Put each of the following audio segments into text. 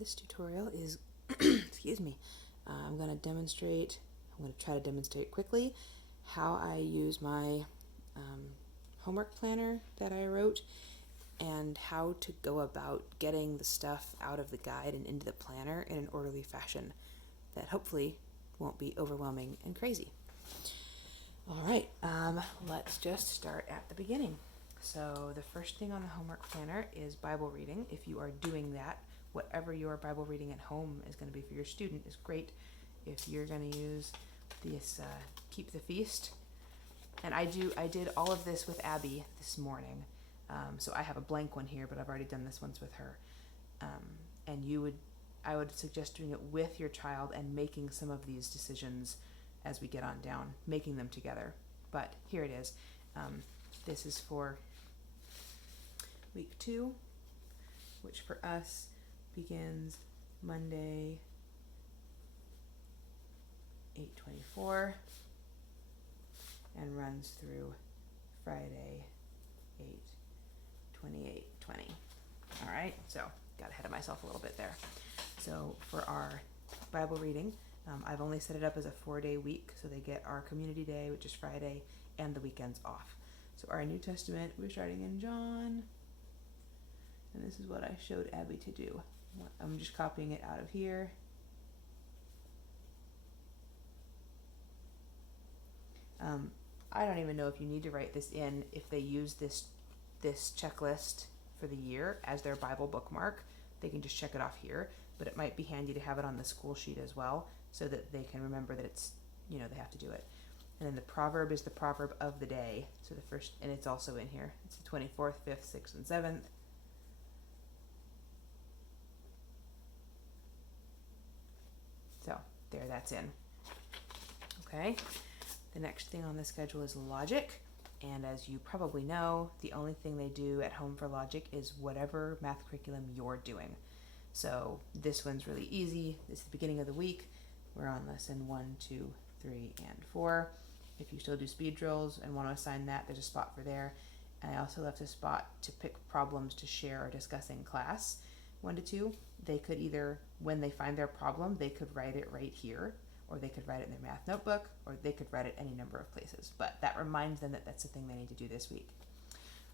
This tutorial is, excuse me, I'm going to try to demonstrate quickly how I use my homework planner that I wrote and how to go about getting the stuff out of the guide and into the planner in an orderly fashion that hopefully won't be overwhelming and crazy. All right, let's just start at the beginning. So the first thing on the homework planner is Bible reading. If you are doing that, whatever your Bible reading at home is going to be for your student is great. If you're going to use this Keep the Feast, and I did all of this with Abby this morning. So I have a blank one here, but I've already done this once with her. And I would suggest doing it with your child and making some of these decisions as we get on down, making them together. But here it is. This is for week 2, which for us begins Monday, 8/24, and runs through Friday, 8/28/20. All right, so got ahead of myself a little bit there. So for our Bible reading, I've only set it up as a 4-day week, so they get our community day, which is Friday, and the weekends off. So our New Testament, we're starting in John, and this is what I showed Abby to do. I'm just copying it out of here. I don't even know if you need to write this in if they use this checklist for the year as their Bible bookmark. They can just check it off here, but it might be handy to have it on the school sheet as well so that they can remember that it's, they have to do it. And then the proverb is the proverb of the day. So the first, and it's also in here. It's the 24th, 5th, 6th, and 7th. So there, that's in. Okay. The next thing on the schedule is logic. And as you probably know, the only thing they do at home for logic is whatever math curriculum you're doing. So this one's really easy. It's the beginning of the week. We're on lesson 1, 2, 3, and 4. If you still do speed drills and want to assign that, there's a spot for there. And I also left a spot to pick problems to share or discuss in class. 1 to 2, they could either, when they find their problem, they could write it right here, or they could write it in their math notebook, or they could write it any number of places. But that reminds them that that's the thing they need to do this week.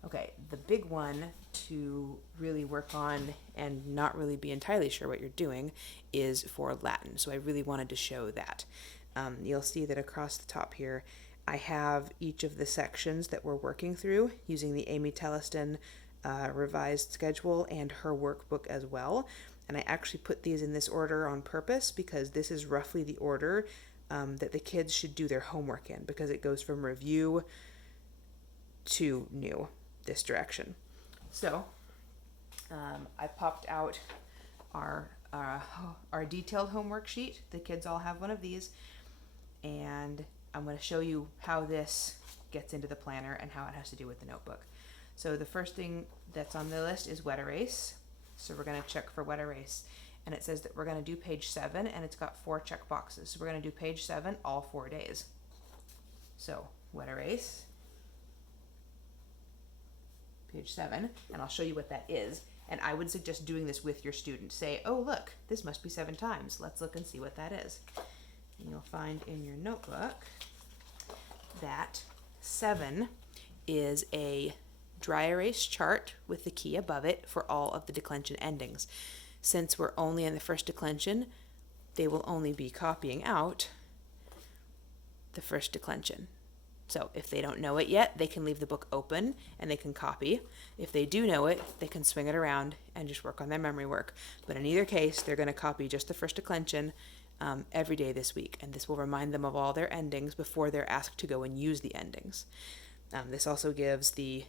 Okay, the big one to really work on and not really be entirely sure what you're doing is for Latin. So I really wanted to show that. You'll see that across the top here, I have each of the sections that we're working through using the Amy Telliston revised schedule and her workbook as well. And I actually put these in this order on purpose because this is roughly the order that the kids should do their homework in, because it goes from review to new, this direction. So I popped out our detailed homework sheet. The kids all have one of these, and I'm going to show you how this gets into the planner and how it has to do with the notebook. So the first thing that's on the list is wet erase. So we're going to check for wet erase. And it says that we're going to do page 7, and it's got 4 check boxes. So we're going to do page 7 all 4 days. So wet erase, page 7, and I'll show you what that is. And I would suggest doing this with your student. Say, oh, look, this must be 7 times. Let's look and see what that is. And you'll find in your notebook that 7 is a dry erase chart with the key above it for all of the declension endings. Since we're only in the first declension, they will only be copying out the first declension. So if they don't know it yet, they can leave the book open and they can copy. If they do know it, they can swing it around and just work on their memory work. But in either case, they're going to copy just the first declension every day this week. And this will remind them of all their endings before they're asked to go and use the endings. This also gives the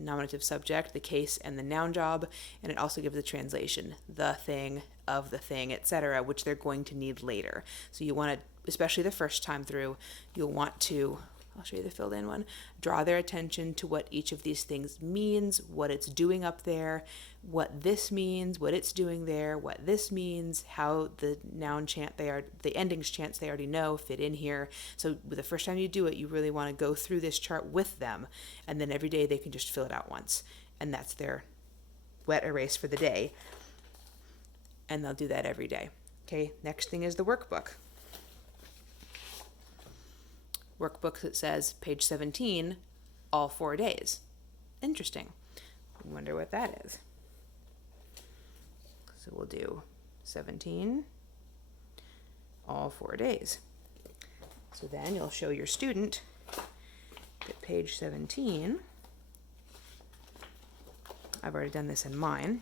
nominative subject, the case, and the noun job, and it also gives the translation, the thing, of the thing, etc., which they're going to need later. So you want to, especially the first time through, you'll want to, I'll show you the filled in one, draw their attention to what each of these things means, what it's doing up there, what this means, what it's doing there, what this means, how the noun chant the endings chants they already know fit in here. So the first time you do it, you really want to go through this chart with them, and then every day they can just fill it out once, and that's their wet erase for the day. and they'll do that every day. Okay, next thing is the workbook. Workbook that says page 17, all 4 days. Interesting. I wonder what that is. So we'll do 17, all 4 days. So then you'll show your student that page 17, I've already done this in mine.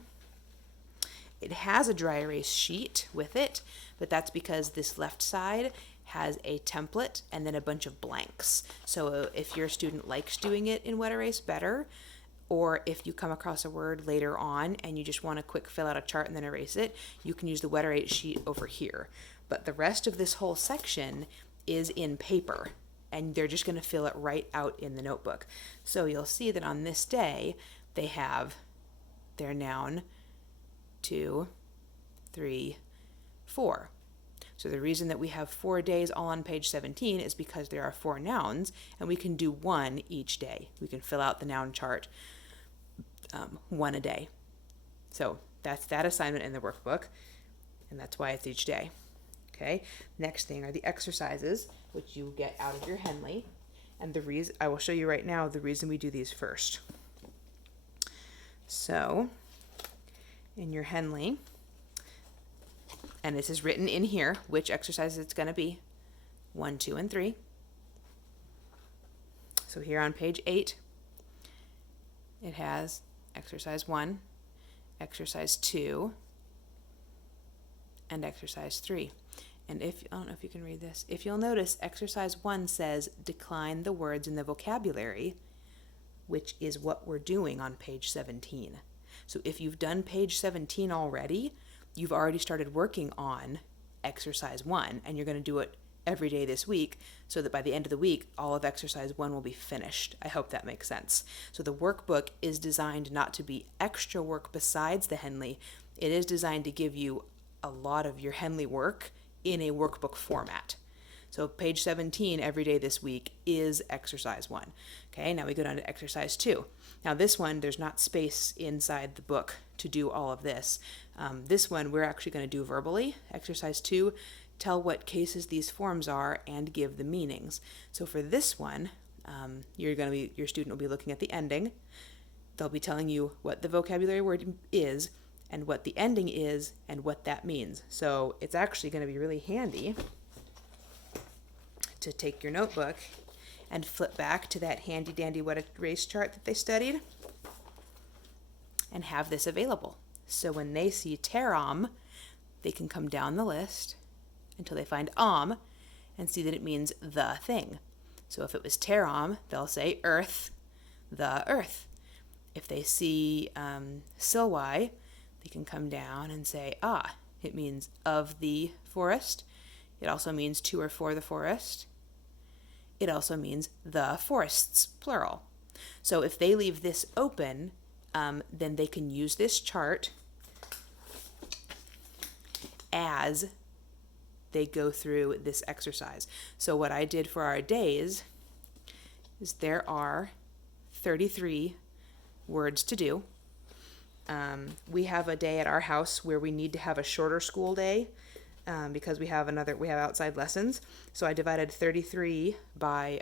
It has a dry erase sheet with it, but that's because this left side has a template and then a bunch of blanks. So if your student likes doing it in wet erase, better. Or if you come across a word later on and you just want to quick fill out a chart and then erase it, you can use the wet erase sheet over here. But the rest of this whole section is in paper, and they're just going to fill it right out in the notebook. So you'll see that on this day, they have their noun 2, 3, 4. So the reason that we have 4 days all on page 17 is because there are 4 nouns, and we can do 1 each day. We can fill out the noun chart 1 a day. So that's that assignment in the workbook, and that's why it's each day. Okay, next thing are the exercises, which you get out of your Henley. And the reason I will show you right now the reason we do these first. So in your Henley, and this is written in here which exercises it's going to be, 1, 2, and 3. So here on page 8, it has exercise 1, exercise 2, and exercise 3. And I don't know if you can read this. If you'll notice, exercise 1 says decline the words in the vocabulary, which is what we're doing on page 17. So if you've done page 17 already, you've already started working on exercise 1, and you're going to do it every day this week, so that by the end of the week, all of exercise 1 will be finished. I hope that makes sense. So the workbook is designed not to be extra work besides the Henley. It is designed to give you a lot of your Henley work in a workbook format. So page 17 every day this week is exercise 1. Okay, now we go down to exercise 2. Now this one, there's not space inside the book to do all of this. This one we're actually going to do verbally. Exercise 2, tell what cases these forms are and give the meanings. So for this one, your student will be looking at the ending. They'll be telling you what the vocabulary word is and what the ending is and what that means. So it's actually going to be really handy to take your notebook and flip back to that handy dandy wet erase chart that they studied and have this available. So when they see terom, they can come down the list until they find and see that it means the thing. So if it was terom, they'll say earth, the earth. If they see silwai, they can come down and say, it means of the forest. It also means to or for the forest. It also means the forests, plural. So if they leave this open, then they can use this chart as they go through this exercise. So what I did for our days is there are 33 words to do. We have a day at our house where we need to have a shorter school day because we have outside lessons. So I divided 33 by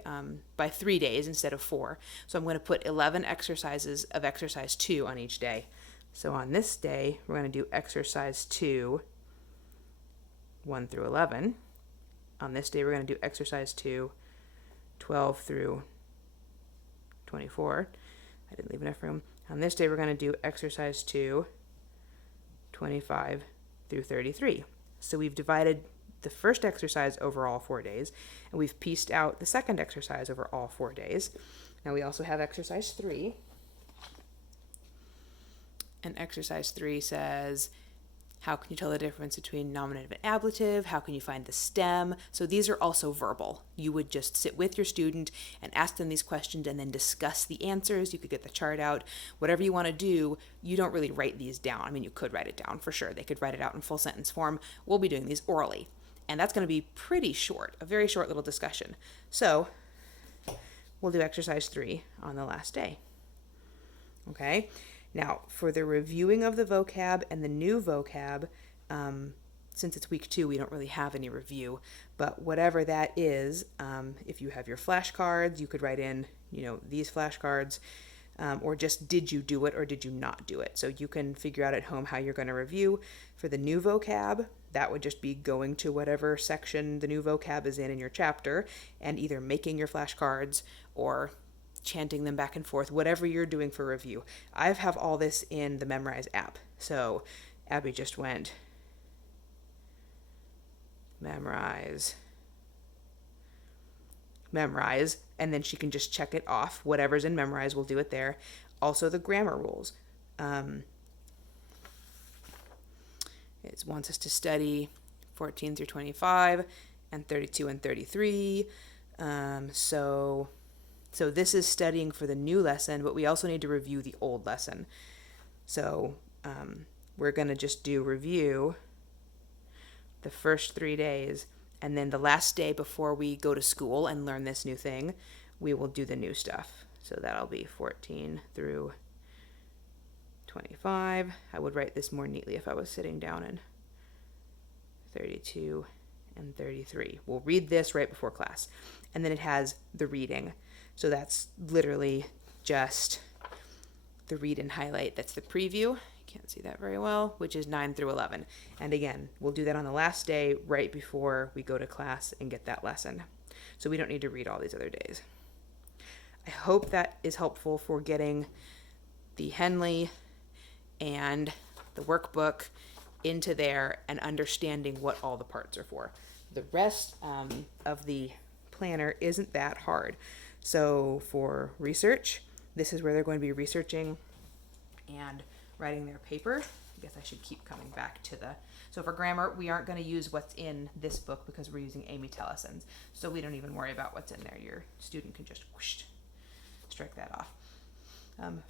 3 days instead of 4. So I'm going to put 11 exercises of exercise 2 on each day. So on this day, we're going to do exercise 2, 1 through 11. On this day, we're going to do exercise 2, 12 through 24. I didn't leave enough room. On this day, we're going to do exercise 2, 25 through 33. So we've divided the first exercise over all 4 days, and we've pieced out the second exercise over all 4 days. Now we also have exercise 3. And exercise 3 says, how can you tell the difference between nominative and ablative? How can you find the stem? So these are also verbal. You would just sit with your student and ask them these questions and then discuss the answers. You could get the chart out. Whatever you want to do, you don't really write these down. I mean, you could write it down for sure. They could write it out in full sentence form. We'll be doing these orally. And that's going to be pretty short, a very short little discussion. So we'll do exercise 3 on the last day. Okay? Now, for the reviewing of the vocab and the new vocab, Since it's week 2, we don't really have any review, but whatever that is, if you have your flashcards, you could write in, these flashcards, or just did you do it or did you not do it? So you can figure out at home how you're going to review. For the new vocab, that would just be going to whatever section the new vocab is in your chapter and either making your flashcards or chanting them back and forth, whatever you're doing for review. I have all this in the Memrise app. So Abby just went memorize, and then she can just check it off. Whatever's in Memrise, we'll do it there. Also the grammar rules. It wants us to study 14 through 25 and 32 and 33. So this is studying for the new lesson, but we also need to review the old lesson. So we're going to just do review the first 3 days, and then the last day before we go to school and learn this new thing, we will do the new stuff. So that'll be 14 through 25. I would write this more neatly if I was sitting down, in 32 and 33. We'll read this right before class. And then it has the reading. So that's literally just the read and highlight. That's the preview. Can't see that very well, which is 9 through 11. And again, we'll do that on the last day right before we go to class and get that lesson. So we don't need to read all these other days. I hope that is helpful for getting the Henley and the workbook into there and understanding what all the parts are for. The rest of the planner isn't that hard. So for research, this is where they're going to be researching and writing their paper. I guess I should keep coming back to so for grammar, we aren't going to use what's in this book because we're using Amy Tellison's. So we don't even worry about what's in there. Your student can just whoosh, strike that off.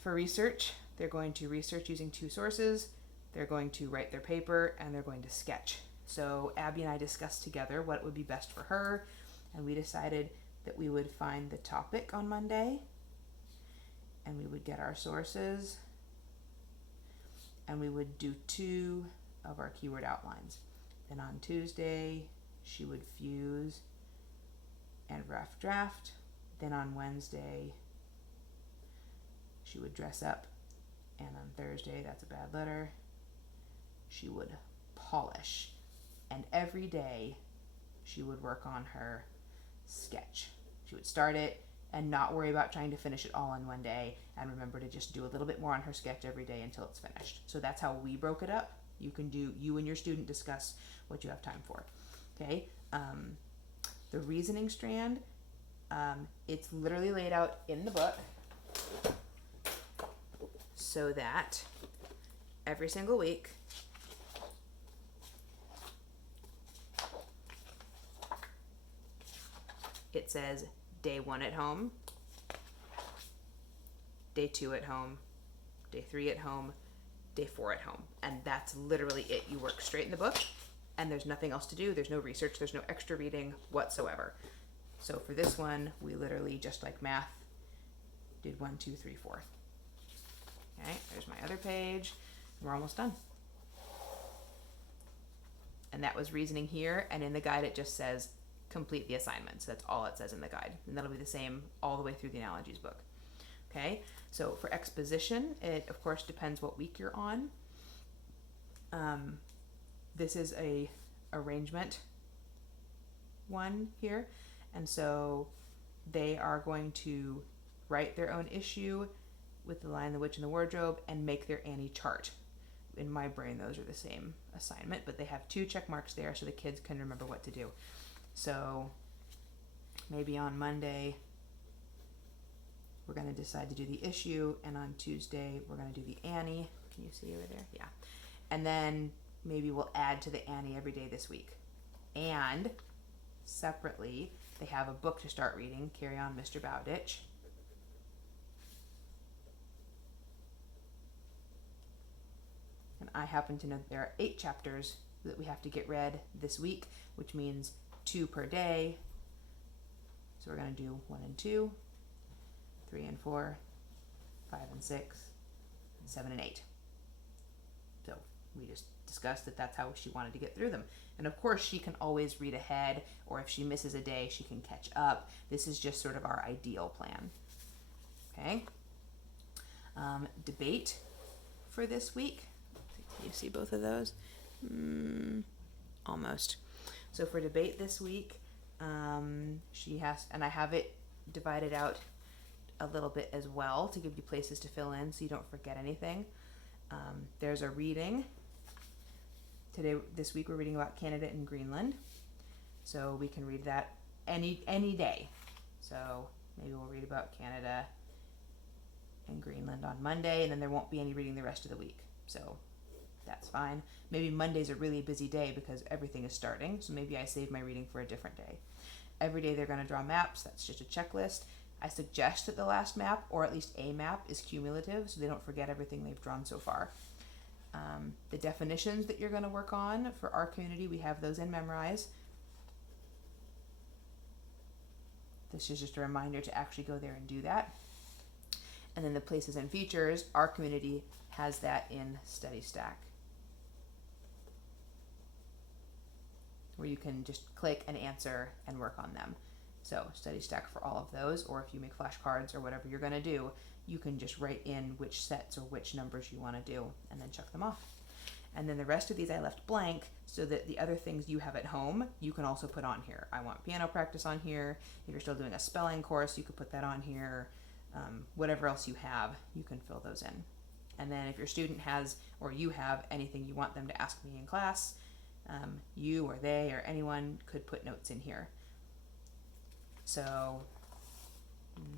For research, they're going to research using 2 sources. They're going to write their paper and they're going to sketch. So Abby and I discussed together what would be best for her, and we decided that we would find the topic on Monday and we would get our sources and we would do 2 of our keyword outlines. Then on Tuesday, she would fuse and rough draft. Then on Wednesday, she would dress up. And on Thursday, that's a bad letter, she would polish. And every day, she would work on her sketch. She would start it and not worry about trying to finish it all in one day, and remember to just do a little bit more on her sketch every day until it's finished. So that's how we broke it up. You and your student discuss what you have time for. Okay. The reasoning strand, it's literally laid out in the book so that every single week it says day 1 at home, day 2 at home, day 3 at home, day 4 at home. And that's literally it. You work straight in the book and there's nothing else to do. There's no research. There's no extra reading whatsoever. So for this one, we literally, just like math, did 1, 2, 3, 4. Okay, there's my other page. We're almost done. And that was reasoning here. And in the guide, it just says complete the assignments. That's all it says in the guide. And that'll be the same all the way through the analogies book. Okay, so for exposition, it of course depends what week you're on. This is a arrangement one here. And so they are going to write their own issue with the Lion, the Witch, and the Wardrobe and make their Annie chart. In my brain, those are the same assignment, but they have 2 check marks there so the kids can remember what to do. So maybe on Monday, we're going to decide to do the issue, and on Tuesday, we're going to do the Annie. Can you see over there? Yeah. And then maybe we'll add to the Annie every day this week. And separately, they have a book to start reading, Carry On, Mr. Bowditch. And I happen to know that there are 8 chapters that we have to get read this week, which means 2 per day. So we're going to do 1 and 2, 3 and 4, 5 and 6, and 7 and 8. So we just discussed that that's how she wanted to get through them. And of course, she can always read ahead, or if she misses a day, she can catch up. This is just sort of our ideal plan. Okay. Debate for this week. Can you see both of those? Almost. So for debate this week, she has, and I have it divided out a little bit as well to give you places to fill in so you don't forget anything. There's a reading. This week we're reading about Canada and Greenland. So we can read that any day. So maybe we'll read about Canada and Greenland on Monday, and then there won't be any reading the rest of the week. So that's fine. Maybe Monday's a really busy day because everything is starting, so maybe I save my reading for a different day. Every day they're going to draw maps. That's just a checklist. I suggest that the last map, or at least a map, is cumulative so they don't forget everything they've drawn so far. The definitions that you're going to work on for our community, we have those in Memorize. This is just a reminder to actually go there and do that. And then the places and features, our community has that in Study Stack, where you can just click and answer and work on them. So Study Stack for all of those, or if you make flashcards or whatever you're going to do, you can just write in which sets or which numbers you want to do and then check them off. And then the rest of these I left blank so that the other things you have at home, you can also put on here. I want piano practice on here. If you're still doing a spelling course, you could put that on here. Whatever else you have, you can fill those in. And then if your student has, or you have anything you want them to ask me in class, you or they or anyone could put notes in here. So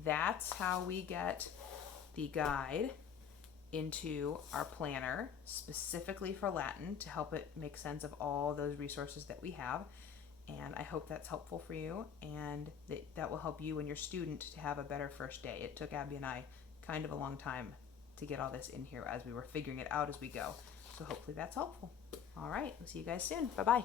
that's how we get the guide into our planner specifically for Latin to help it make sense of all those resources that we have. And I hope that's helpful for you, and that will help you and your student to have a better first day. It took Abby and I kind of a long time to get all this in here as we were figuring it out as we go. So hopefully that's helpful. All right, we'll see you guys soon. Bye-bye.